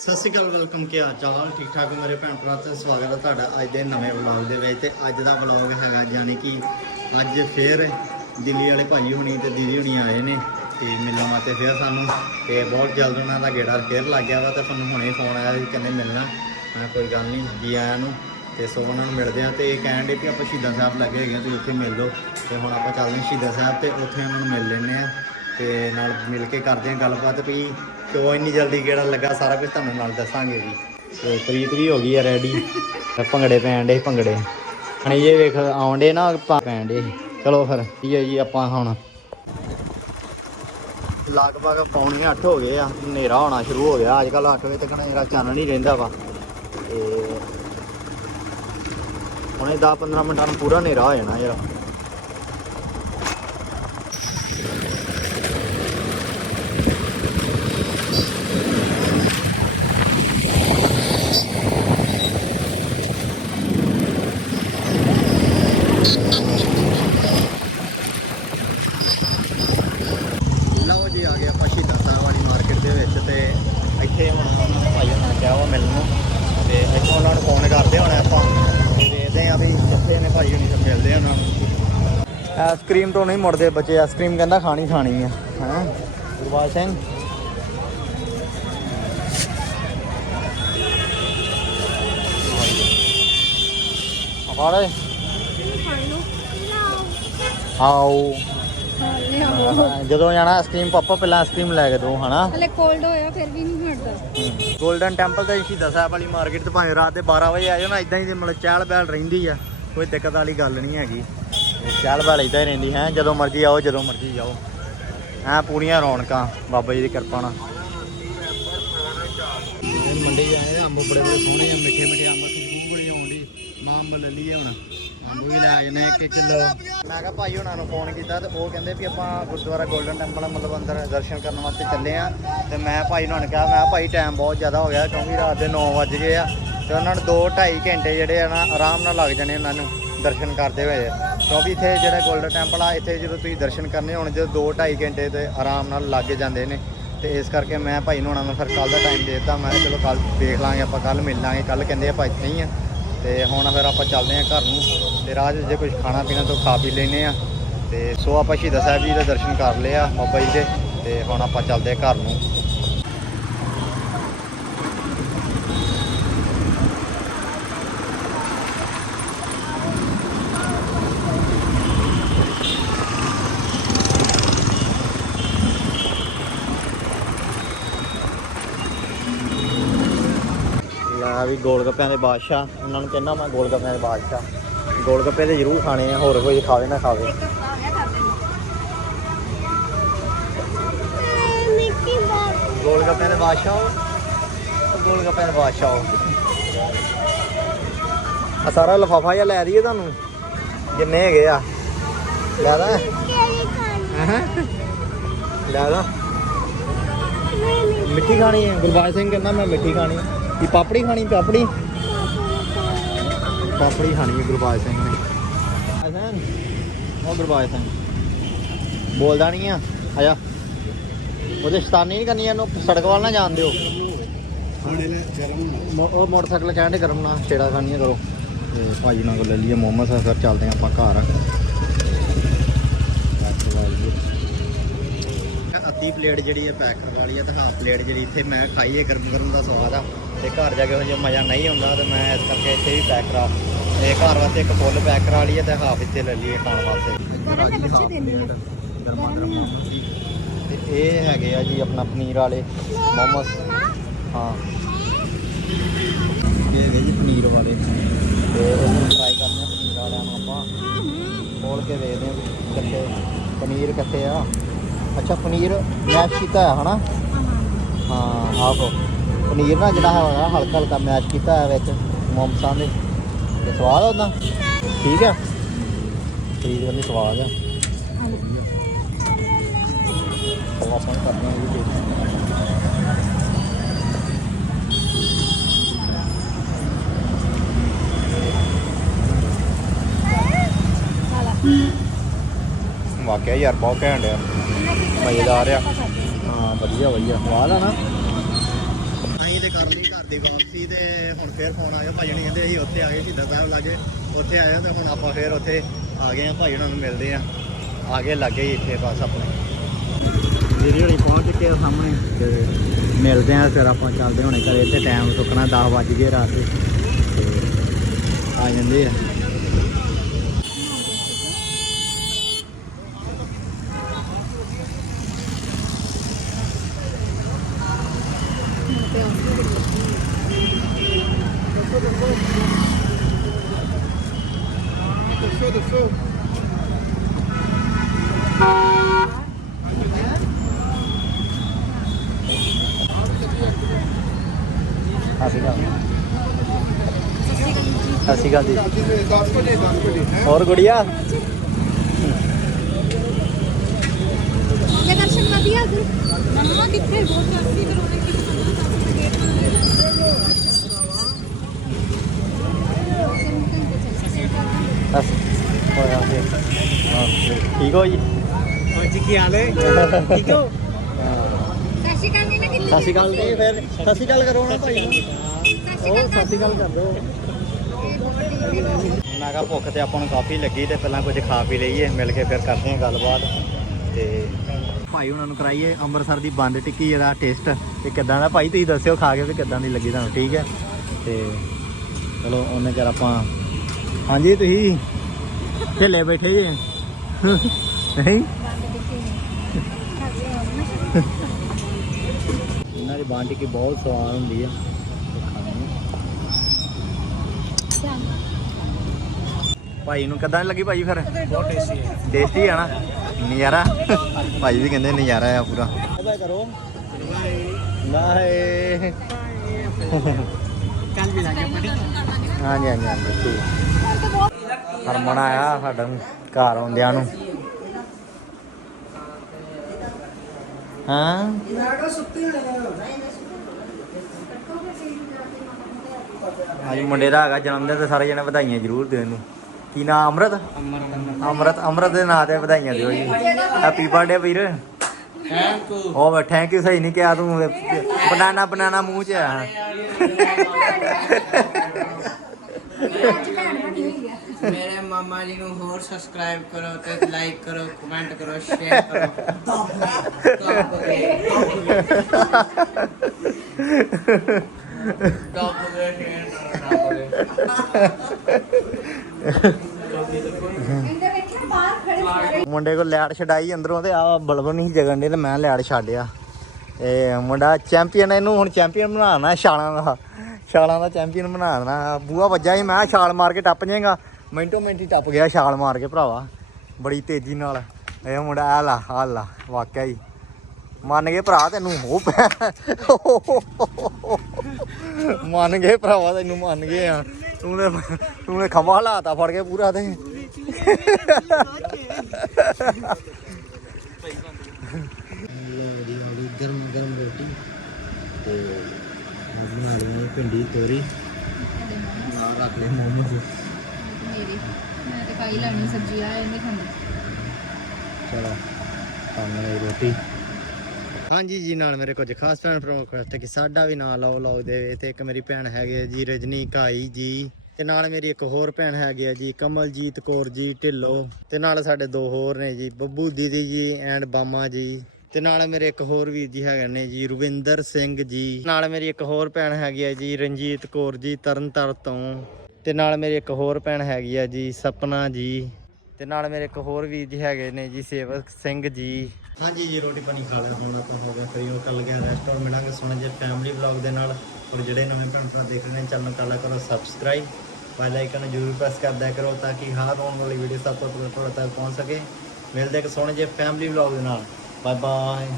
ਸਤਿ ਸ਼੍ਰੀ ਅਕਾਲ ਵੈਲਕਮ ਕੀ ਹਾਲ ਚਾਲ ਠੀਕ ਠਾਕ ਮੇਰੇ ਭੈਣ ਭਰਾ ਤੇ ਸਵਾਗਤ ਹੈ ਤੁਹਾਡਾ ਅੱਜ ਦੇ ਨਵੇਂ ਵਲੌਗ ਦੇ ਵਿੱਚ। ਤੇ ਅੱਜ ਦਾ ਵਲੌਗ ਹੈਗਾ ਜਾਨੀ ਕਿ ਅੱਜ ਫੇਰ ਦਿੱਲੀ ਵਾਲੇ ਭਾਜੀ ਹੁਣੀ ਤੇ ਦੀਦੀ ਹੁਣੀ ਆਏ ਨੇ ਤੇ ਮਿਲਣ ਵਾਸਤੇ ਫੇਰ ਸਾਨੂੰ। ਤੇ ਬਹੁਤ ਜਲਦ ਉਹਨਾਂ ਦਾ ਗੇੜਾ ਫੇਰ ਲੱਗ ਗਿਆ ਵਾ ਤੇ ਸਾਨੂੰ ਹੁਣੇ ਫੋਨ ਆਇਆ ਸੀ ਕਹਿੰਦੇ ਮਿਲਣਾ। ਮੈਂ ਕੋਈ ਗੱਲ ਨਹੀਂ, ਜੀ ਆਇਆਂ ਨੂੰ। ਤੇ ਸੋ ਉਹਨਾਂ ਨੂੰ ਮਿਲਦੇ ਆ ਤੇ ਇਹ ਕਹਿਣ ਦੇ ਕਿ ਆਪਾਂ ਸ਼ਹੀਦਾਂ ਸਾਹਿਬ ਲੱਗੇ ਹੈਗੇ ਆ ਤੇ ਉੱਥੇ ਮਿਲ ਲਓ ਤੇ ਹੁਣ ਆਪਾਂ ਚੱਲਦੇ ਹਾਂ ਸ਼ਹੀਦਾਂ ਸਾਹਿਬ ਤੇ ਉੱਥੇ ਉਹਨਾਂ ਨੂੰ ਮਿਲ ਲੈਂਦੇ ਆ ਤੇ ਨਾਲ ਮਿਲ ਕੇ ਕਰਦੇ ਆ ਗੱਲਬਾਤ ਵੀ। ਕਿਉਂ ਇੰਨੀ ਜਲਦੀ ਕਿਹੜਾ ਲੱਗਾ? ਸਾਰਾ ਕੁਝ ਤੁਹਾਨੂੰ ਨਾਲ ਦੱਸਾਂਗੇ ਵੀ ਤੇ ਪ੍ਰੀਤ ਵੀ ਹੋ ਗਈ ਆ ਰੈਡੀ ਭੰਗੜੇ ਪੈਣ ਦੇ ਭੰਗੜੇ। ਹੁਣ ਇਹ ਵੇਖ ਆਉਂਦੇ ਨਾ ਪੈਣ ਦੇ ਚਲੋ ਫਿਰ, ਠੀਕ ਹੈ ਜੀ, ਆਪਾਂ ਹੁਣ ਲਗਭਗ ਪੌਣੇ 8 ਹੋ ਗਏ ਆ। ਹਨੇਰਾ ਹੋਣਾ ਸ਼ੁਰੂ ਹੋ ਗਿਆ। ਅੱਜ ਕੱਲ 8 ਵਜੇ ਤੱਕ ਹਨੇਰਾ ਚਾਨਣ ਹੀ ਰਹਿੰਦਾ ਵਾ। ਤੇ ਹੁਣੇ 10 15 ਮਿੰਟਾਂ ਨੂੰ ਪੂਰਾ ਹਨੇਰਾ ਹੋ ਜਾਣਾ ਯਾਰ ਲਓ ਜੀ ਆ ਗਏ ਆਪਾਂ ਸ਼ਹੀਦਾਂ ਸਾਹਿਬ ਵਾਲੀ ਮਾਰਕੀਟ ਦੇ ਵਿੱਚ ਤੇ ਇੱਥੇ ਹੁਣ ਉਹਨਾਂ ਨੇ ਭਾਈ ਹੋਣਾ ਕਿਹਾ ਵਾ ਮਿਲਣ। ਨੂੰ ਤੇ ਇੱਥੋਂ ਉਹਨਾਂ ਨੂੰ ਫੋਨ ਕਰਦੇ ਹੁਣ ਆਪਾਂ। ਦੇਖਦੇ ਆ ਵੀ ਕਿੱਥੇ ਨੇ ਭਾਈ ਹੁਣੀ ਤੇ ਮਿਲਦੇ ਆ ਉਹਨਾਂ ਨੂੰ। ਆਈਸਕ੍ਰੀਮ ਤੋਂ ਨਹੀਂ ਮੁੜਦੇ ਬੱਚੇ ਆਈਸਕ੍ਰੀਮ ਕਹਿੰਦਾ ਖਾਣੀ ਖਾਣੀ ਆ। ਹਾਂ? ਗੁਰਬਾਜ ਸਿੰਘ? ਫਾੜੇ ਆਓ। ਜਦੋਂ ਜਾਣਾ ਆਈਸਕ੍ਰੀਮ ਪਾਪਾ ਪਹਿਲਾਂ ਆਈਸਕ੍ਰੀਮ ਲੈ ਕੇ ਦੋ ਹਨਾ। ਹਲੇ ਕੋਲਡ ਹੋਇਆ ਫਿਰ ਵੀ ਨਹੀਂ ਹਟਦਾ। ਗੋਲਡਨ ਟੈਂਪਲ ਤੇ ਸ਼ਹੀਦਾਂ ਸਾਹਿਬ ਵਾਲੀ ਮਾਰਕੀਟ ਤੇ ਭਾਵੇਂ ਰਾਤ ਦੇ 12 ਵਜੇ ਆ ਜਾਓ ਨਾ ਇਦਾਂ ਹੀ ਮਤਲਬ ਚਹਿਲ ਪਹਿਲ ਰਹਿੰਦੀ ਆ ਕੋਈ ਦਿੱਕਤ ਵਾਲੀ ਗੱਲ ਨਹੀਂ ਹੈਗੀ। ਚਹਿਲ ਪਹਿਲ ਇਦਾਂ ਹੀ ਰਹਿੰਦੀ ਹੈ ਜਦੋਂ ਮਰਜ਼ੀ ਆਓ ਜਦੋਂ ਮਰਜ਼ੀ ਜਾਓ। ਐ ਪੂਰੀਆਂ ਰੌਣਕਾਂ ਬਾਬਾ ਜੀ ਦੀ ਕਿਰਪਾ ਨਾਲ। ਮੰਡੀ ਆਏ ਅੰਬ ਬੜੇ ਬੜੇ ਸੋਹਣੇ ਮਿੱਠੇ ਮਿੱਠੇ ਅੰਬ ਖੁਸ਼ਬੂ ਬੜੀ ਆਉਂਦੀ ਮਾਂ ਅੰਬ ਲੈ ਲਈਏ ਹੁਣ। ਅੰਬ ਵੀ ਲੈ ਆਏ ਨੇ 1 ਕਿਲੋ। ਮੈਂ ਕਿਹਾ ਭਾਈ ਹੁਣਾਂ ਨੂੰ ਫੋਨ ਕੀਤਾ ਤੇ ਉਹ ਕਹਿੰਦੇ ਵੀ ਆਪਾਂ ਗੁਰਦੁਆਰਾ ਗੋਲਡਨ ਟੈਂਪਲ ਮਤਲਬ ਅੰਦਰ ਦਰਸ਼ਨ ਕਰਨ ਵਾਸਤੇ ਚੱਲੇ ਆ। ਤੇ ਮੈਂ ਭਾਈ ਹੁਣਾਂ ਨੂੰ ਕਿਹਾ, ਮੈਂ ਕਿਹਾ ਭਾਈ ਟਾਈਮ ਬਹੁਤ ਜ਼ਿਆਦਾ ਹੋ ਗਿਆ, ਕਿਉਂਕਿ ਰਾਤ ਦੇ 9 ਵਜ ਗਏ ਆ। ਤੇ ਉਹਨਾਂ ਨੂੰ 2 2.5 ਘੰਟੇ ਜਿਹੜੇ ਆ ਨਾ, ਆਰਾਮ ਨਾਲ ਲੱਗ ਜਾਣੇ ਉਹਨਾਂ ਨੂੰ ਦਰਸ਼ਨ ਕਰਦੇ ਹੋਏ। ਕਿਉਂਕਿ ਇੱਥੇ ਜਿਹੜਾ ਗੋਲਡਨ ਟੈਂਪਲ ਆ, ਇੱਥੇ ਜਦੋਂ ਤੁਸੀਂ ਦਰਸ਼ਨ ਕਰਨੇ ਹੋਣ, ਜਦੋਂ 2 2.5 ਘੰਟੇ ਤੇ ਆਰਾਮ ਨਾਲ ਲੱਗ ਜਾਂਦੇ ਨੇ। ਤੇ ਇਸ ਕਰਕੇ ਮੈਂ ਭਾਈ ਨੂੰ ਉਹਨਾਂ ਨੂੰ ਫਿਰ ਕੱਲ ਦਾ ਟਾਈਮ ਦੇ ਦਿੱਤਾ। ਮੈਂ ਕਿਹਾ ਚਲੋ ਕੱਲ ਦੇਖ ਲਾਂਗੇ, ਆਪਾਂ ਕੱਲ ਮਿਲ ਲਾਂਗੇ। ਕੱਲ ਕਹਿੰਦੇ ਆਪਾਂ ਇੱਥੇ ਹੀ ਆ। ਤੇ ਹੁਣ ਫਿਰ ਆਪਾਂ ਚੱਲਦੇ ਆ ਘਰ ਨੂੰ ਤੇ ਰਾਹ 'ਚ ਜੇ ਕੁਝ ਖਾਣਾ ਪੀਣਾ ਤੋਂ ਖਾ ਪੀ ਲੈਨੇ ਆ ਤੇ ਸੋ ਆਪਾਂ ਸ਼ਹੀਦਾਂ ਸਾਹਿਬ ਜੀ ਦੇ ਦਰਸ਼ਨ ਕਰ ਲਏ ਆ ਬਾਬਾ ਜੀ ਦੇ ਤੇ ਹੁਣ ਆਪਾਂ ਚੱਲਦੇ ਆ ਘਰ ਨੂੰ। ਲੈ ਵੀ ਗੋਲ ਗੱਪਿਆਂ ਦੇ ਬਾਦਸ਼ਾਹ ਉਹਨਾਂ ਨੂੰ ਕਹਿੰਦਾ ਮੈਂ ਗੋਲ ਗੱਪਿਆਂ ਦੇ ਬਾਦਸ਼ਾਹ। ਗੋਲ ਗੱਪੇ ਤੇ ਜ਼ਰੂਰ ਖਾਣੇ ਆ ਹੋਰ ਕੋਈ ਖਾਵੇ ਨਾ ਖਾਵੇ। ਗੋਲ ਗੱਪਿਆਂ ਦੇ ਬਾਦਸ਼ਾਹ ਗੋਲ ਗੱਪਿਆਂ ਦੇ ਬਾਦਸ਼ਾਹ ਆ ਸਾਰਾ ਲਫਾਫਾ ਜਿਹਾ ਲੈ ਦਈਏ ਤੁਹਾਨੂੰ ਜਿੰਨੇ ਹੈਗੇ ਆ। ਲੈ ਦਾ ਲੈ ਦਾ ਮਿੱਠੀ ਖਾਣੀ ਹੈ। ਗੁਰਬਾਜ ਸਿੰਘ ਕਹਿੰਦਾ ਮੈਂ ਮਿੱਠੀ ਖਾਣੀ ਹੈ। ਕੀ ਪਾਪੜੀ ਖਾਣੀ ਪਾਪੜੀ? ਪਾਪੜੀ ਖਾਣੀ ਹੈ ਗੁਰਬਾਜ ਸਿੰਘ ਨੇ। ਹਸਨ ਉਹ ਗੁਰਬਾਜ ਸਿੰਘ। ਬੋਲਦਾ ਨਹੀਂ ਆ ਆਜਾ। ਉਹਦੇ ਸ਼ਤਾਨੀ ਨਹੀਂ ਕਰਨੀ ਇਹਨੂੰ ਸੜਕ ਵੱਲ ਨਾ ਜਾਣ ਦਿਓ। ਉਹ ਮੋਟਰਸਾਈਕਲ ਕਹਿੰਦੇ ਗਰਮ ਨਾ ਛੇੜਾ ਖਾਣੀਆਂ ਕਰੋ। ਤੇ ਭਾਜੀ ਨਾਲ ਲੈ ਲਈਏ ਮੋਮਸ ਫਿਰ ਚੱਲਦੇ ਆਪਾਂ ਘਰ। ਅੱਧੀ ਪਲੇਟ ਜਿਹੜੀ ਹੈ ਪੈਕ ਕਰਵਾ ਲਈ ਤੇ ਹਾਫ ਪਲੇਟ ਜਿਹੜੀ ਇੱਥੇ ਮੈਂ ਖਾਈ ਹੈ ਗਰਮ ਗਰਮ ਦਾ ਸਵਾਦ ਆ। ਤੇ ਘਰ ਜਾ ਕੇ ਉਹ ਜੇ ਮਜ਼ਾ ਨਹੀਂ ਆਉਂਦਾ ਤੇ ਮੈਂ ਇਸ ਕਰਕੇ ਇੱਥੇ ਵੀ ਪੈਕ ਕਰਾ ਤੇ ਘਰ ਵਾਸਤੇ ਇੱਕ ਫੁੱਲ ਪੈਕ ਕਰਾ ਲਈ ਹੈ ਤੇ ਹਾਫ ਇੱਥੇ ਲੈ ਲਈਏ ਖਾਣ ਵਾਸਤੇ। ਤੇ ਇਹ ਹੈਗੇ ਆ ਜੀ ਆਪਣਾ ਪਨੀਰ ਵਾਲੇ ਮੋਮੋਸ। ਹਾਂ। ਇਹ ਹੈਗੇ ਜੀ ਪਨੀਰ ਵਾਲੇ। ਤੇ ਇਹਨੂੰ ਟਰਾਈ ਕਰਨੇ ਆ ਪਨੀਰ ਵਾਲਿਆਂ ਨੂੰ ਆਪਾਂ। ਖੋਲ ਕੇ ਦੇਖਦੇ ਹਾਂ ਕਿੱਥੇ ਪਨੀਰ ਕਿੱਥੇ ਆ। ਅੱਛਾ ਪਨੀਰ ਮੈਸ਼ ਕੀਤਾ ਹੈ ਹਨਾ? ਹਾਂ। ਆਹੋ ਪਨੀਰ ਨਾ ਜਿਹੜਾ ਹੈਗਾ ਹਲਕਾ ਹਲਕਾ ਮੈਚ ਕੀਤਾ ਹੈ ਵਿੱਚ ਮੋਮਸਾਂ ਦੇ ਤੇ ਸਵਾਦ ਆ ਉਹਦਾ? ਠੀਕ ਆ? ਪਨੀਰ ਹੈ ਸਵਾਦ ਆ। ਆਪਾਂ ਨੂੰ ਕਰਨਾ ਹੈ ਜੀ ਵਾਕਿਆ ਯਾਰ, ਬਹੁਤ ਘੈਂਟ ਆ। ਮਜ਼ੇਦਾਰ ਆ। ਹਾਂ, ਵਧੀਆ ਵਧੀਆ। ਸਵਾਦ ਆ ਨਾ? ਉੱਥੇ ਕਰ ਲਈ ਘਰ ਦੀ ਵਾਪਸੀ ਤੇ ਹੁਣ ਫੇਰ ਫੋਨ ਆ ਭਾਈ ਨੇ ਕਹਿੰਦੇ ਅਸੀਂ ਉੱਥੇ ਆ ਗਏ, ਸ਼ਹੀਦਾਂ ਸਾਹਿਬ ਲਾਗੇ। ਉੱਥੇ ਆਏ ਹਾਂ ਤੇ ਹੁਣ ਆਪਾਂ ਫੇਰ ਉੱਥੇ ਆ ਗਏ ਆ, ਭਾਈ ਉਹਨਾਂ ਨੂੰ ਮਿਲਦੇ ਆ। ਆ ਗਏ ਲੱਗੇ ਇੱਥੇ ਬਸ ਆਪਣੇ। ਜਿਹੜੀ ਹੋਣੀ ਪਹੁੰਚ ਚੁੱਕੇ ਆ ਸਾਹਮਣੇ ਤੇ ਮਿਲਦੇ ਆ, ਫਿਰ ਆਪਾਂ ਚੱਲਦੇ ਹੁਣੇ ਘਰੇ। ਤੇ ਟਾਈਮ ਸੁੱਕਣਾ 10 ਵੱਜ ਗਏ ਰਾਤ ਦੇ। ਤੇ ਆ ਜਾਂਦੇ ਆ ਸਤਿ ਸ਼੍ਰੀ ਅਕਾਲ ਜੀ। ਹੋਰ ਗੁੜੀਆ? ਇਹ ਦਰਸ਼ਨ ਵਧੀਆ ਉਧਰ ਮੰਮਾ ਕਿੱਥੇ? ਬਹੁਤ ਕਰਦੀ ਕਰੋਨੇ ਕਿ ਬਸ ਹੋਇਆ ਫਿਰ ਹਾਂ, ਠੀਕ ਹੋ ਜੀ? ਹਾਂਜੀ ਕੀ ਹਾਲ ਹੈ? ਠੀਕ ਹੋ? ਸਤਿ ਸ਼੍ਰੀ ਅਕਾਲ ਨਹੀਂ ਨਾ ਕਿੰਨੀ ਸਤਿ ਸ਼੍ਰੀ ਅਕਾਲ ਜੀ ਫਿਰ ਸਤਿ ਸ਼੍ਰੀ ਅਕਾਲ ਕਰੋ ਨਾ ਭਾਈ। ਉਹ ਸਤਿ ਸ਼੍ਰੀ ਅਕਾਲ ਕਰ ਦਿਓ। ਮੈਂ ਕਿਹਾ ਭੁੱਖ ਤੇ ਆਪਾਂ ਨੂੰ ਕਾਫੀ ਲੱਗੀ ਤੇ ਪਹਿਲਾਂ ਕੁਝ ਖਾ ਪੀ ਲਈਏ, ਮਿਲ ਕੇ ਫਿਰ ਕਰਦੇ ਹਾਂ ਗੱਲਬਾਤ ਤੇ ਭਾਈ ਉਹਨਾਂ ਨੂੰ ਕਰਾਈਏ ਅੰਮ੍ਰਿਤਸਰ ਦੀ ਬੰਦ ਟਿੱਕੀ ਇਹਦਾ ਟੇਸਟ ਤੇ ਕਿੱਦਾਂ ਦਾ? ਭਾਈ ਤੁਸੀਂ ਦੱਸਿਓ ਖਾ ਕੇ ਵੀ ਕਿੱਦਾਂ ਦੀ ਲੱਗੀ ਤੁਹਾਨੂੰ, ਠੀਕ ਹੈ? ਤੇ ਚਲੋ ਉਹਨੇ ਚਿਰ ਆਪਾਂ ਹਾਂਜੀ, ਤੁਸੀਂ ਢਿੱਲੇ ਬੈਠੇ ਜੀ। ਨਹੀਂ? ਇਹਨਾਂ ਦੀ ਬੰਦ ਟਿੱਕੀ ਬਹੁਤ ਸਵਾਦ ਹੁੰਦੀ ਆ ਤੇ ਖਾਣੀ ਆ। ਭਾਈ ਨੂੰ ਕਿੱਦਾਂ ਲੱਗੀ ਭਾਈ ਫਿਰ? ਬਹੁਤ ਟੇਸਟੀ ਹੈ। ਟੇਸਟੀ ਆ ਨਾ? ਨਜ਼ਾਰਾ? ਭਾਈ ਵੀ ਕਹਿੰਦੇ ਨਜ਼ਾਰਾ ਆ ਪੂਰਾ। ਬਾਏ ਕਰੋ। ਬਾਏ ਕੱਲ ਵੀ ਲਾਗੇ ਪੜੀ ਹਾਂਜੀ ਹਾਂਜੀ ਹਾਂਜੀ ਠੀਕ ਹਰਮਨ ਆਇਆ ਸਾਡਾ ਨੂੰ ਘਰ ਆਉਂਦਿਆਂ ਨੂੰ। ਹਾਂ? ਅੱਜ ਮੁੰਡੇ ਦਾ ਹੈਗਾ ਜਨਮ ਦਿਨ ਤੇ ਸਾਰੇ ਜਣੇ ਵਧਾਈਆਂ ਜ਼ਰੂਰ ਦਿਓ ਇਹਨੂੰ। ਕੀ ਨਾਮ ਅਮਰਤ? ਅਮਰਤ ਅਮਰਤ ਦੇ ਨਾਂ ਤੇ ਵਧਾਈਆਂ ਦਿਓ ਜੀ। ਹੈਪੀ ਬਰਥਡੇ ਵੀਰ। ਥੈਂਕ ਯੂ ਉਹ ਥੈਂਕ ਯੂ ਸਹੀ ਨਹੀਂ ਕਿਹਾ ਤੂੰ। ਬਨਾਨਾ ਬਨਾਨਾ ਮੂੰਹ ਚ ਆ। ਮੇਰੇ ਮਾਮਾ ਜੀ ਨੂੰ ਹੋਰ ਸਬਸਕ੍ਰਾਈਬ ਕਰੋ ਤੇ ਲਾਈਕ ਕਰੋ ਕਮੈਂਟ ਕਰੋ ਸ਼ੇਅਰ ਕਰੋ। ਮੁੰਡੇ ਕੋਲ ਲੈਟ ਛਡਾਈ ਅੰਦਰੋਂ ਤੇ ਆ ਬਲਬ ਨਹੀਂ ਸੀ ਜਗਣ ਦੇ ਤੇ ਮੈਂ ਲੈਟ ਛੱਡਿਆ। ਇਹ ਮੁੰਡਾ ਚੈਂਪੀਅਨ ਇਹਨੂੰ ਹੁਣ ਚੈਂਪੀਅਨ ਬਣਾਉਣਾ ਛਾਲਾਂ ਦਾ। ਛਾਲਾਂ ਦਾ ਚੈਂਪੀਅਨ ਬਣਾ ਦੇਣਾ ਬੂਆ ਵੱਜਾ ਸੀ, ਮੈਂ ਕਿਹਾ ਛਾਲ ਮਾਰ ਕੇ ਟੱਪ ਜਾਏਗਾ। ਮਿੰਟੋ ਮਿੰਟ ਹੀ ਟੱਪ ਗਿਆ ਛਾਲ ਮਾਰ ਕੇ ਭਰਾਵਾ। ਬੜੀ ਤੇਜ਼ੀ ਨਾਲ। ਇਹ ਮੁੰਡਾ ਆ ਲਾ ਆ ਲਾ, ਵਾਕਿਆ ਹੀ। ਮੰਨ ਗਏ ਭਰਾ ਤੈਨੂੰ ਹੋ ਪੈ। ਮੰਨ ਗਏ ਭਰਾਵਾ ਤੈਨੂੰ ਮੰਨ ਗਏ ਆ। ਤੂੰ ਤੇ ਤੂੰ ਨੇ ਖਮਾ ਹਲਾਤਾ ਫੜ ਕੇ ਪੂਰਾ ਤੇ। ਗਰਮ ਗਰਮ ਰੋਟੀ ਤੇ ਬਣਾ ਲਈ ਭਿੰਡੀ ਤੋਰੀ ਨਾਲ ਰੱਖ ਲੈ ਮੋਮੋਸ ਮੇਰੀ ਮੈਂ ਤੇ ਖਾਈ ਲੈਣੀ ਸਬਜ਼ੀ ਆ ਇਹਨੇ ਖਾਣੀ। ਚਲੋ ਖਾਣੇ ਰੋਟੀ। ਹਾਂਜੀ ਜੀ, ਨਾਲ ਮੇਰੇ ਕੁਝ ਖਾਸ ਭੈਣ ਭਰਾ ਰਿਕੁਐਸਟ ਕਿ ਸਾਡਾ ਵੀ ਨਾਂ ਲਾਓ ਲਾਓ ਦੇ ਤੇ ਇੱਕ ਮੇਰੀ ਭੈਣ ਹੈਗੀ ਹੈ ਜੀ ਰਜਨੀ ਕਾਈ ਜੀ। ਤੇ ਨਾਲ ਮੇਰੀ ਇੱਕ ਹੋਰ ਭੈਣ ਹੈਗੀ ਹੈ ਜੀ, ਕਮਲਜੀਤ ਕੌਰ ਜੀ, ਢਿੱਲੋਂ। ਤੇ ਨਾਲ ਸਾਡੇ ਦੋ ਹੋਰ ਨੇ ਜੀ, ਬੱਬੂ ਦੀਦੀ ਜੀ ਐਂਡ ਬਾਮਾ ਜੀ। ਤੇ ਨਾਲ ਮੇਰੇ ਇੱਕ ਹੋਰ ਵੀਰ ਜੀ ਹੈਗੇ ਨੇ ਜੀ, ਰਵਿੰਦਰ ਸਿੰਘ ਜੀ। ਨਾਲ ਮੇਰੀ ਇੱਕ ਹੋਰ ਭੈਣ ਹੈਗੀ ਹੈ ਜੀ, ਰਣਜੀਤ ਕੌਰ ਜੀ, ਤਰਨਤਾਰ ਤੋਂ। ਤੇ ਨਾਲ ਮੇਰੀ ਇੱਕ ਹੋਰ ਭੈਣ ਹੈਗੀ ਹੈ ਜੀ, ਸਪਨਾ ਜੀ। ਤੇ ਨਾਲ ਮੇਰੇ ਇੱਕ ਹੋਰ ਵੀਰ ਜੀ ਹੈਗੇ ਨੇ ਜੀ, ਸੇਵਕ ਸਿੰਘ ਜੀ। ਹਾਂਜੀ ਜੀ, ਰੋਟੀ ਪਾਣੀ ਖਾ ਲਿਆ, ਹੁਣ ਆਪਾਂ ਹੋ ਗਿਆ ਫਰੀ ਉਹ ਕੱਲ ਗਿਆ ਰੈਸਟੋਰੈਂਟ ਮਿਲਾਂਗੇ ਸੋਹਣੇ ਜਿਹੇ ਫੈਮਿਲੀ ਵਲੌਗ ਦੇ ਨਾਲ। ਔਰ ਜਿਹੜੇ ਨਵੇਂ ਭੈਣ ਭਰਾ ਦੇਖ ਰਹੇ ਨੇ, ਚੈਨਲ ਕਰ ਲਿਆ ਕਰੋ ਸਬਸਕ੍ਰਾਈਬ ਬੈਲ ਆਈਕਨ ਜ਼ਰੂਰ ਪ੍ਰੈਸ ਕਰ ਦਿਆ ਕਰੋ ਤਾਂ ਕਿ ਹਰ ਆਉਣ ਵਾਲੀ ਵੀਡੀਓ ਸਭ ਤੋਂ ਪਹਿਲਾਂ ਤੁਹਾਡੇ ਤੱਕ ਪਹੁੰਚ ਸਕੇ। ਮਿਲਦੇ ਇੱਕ ਸੋਹਣੇ ਜਿਹੇ ਫੈਮਿਲੀ ਵਲੌਗ ਦੇ ਨਾਲ। Bye bye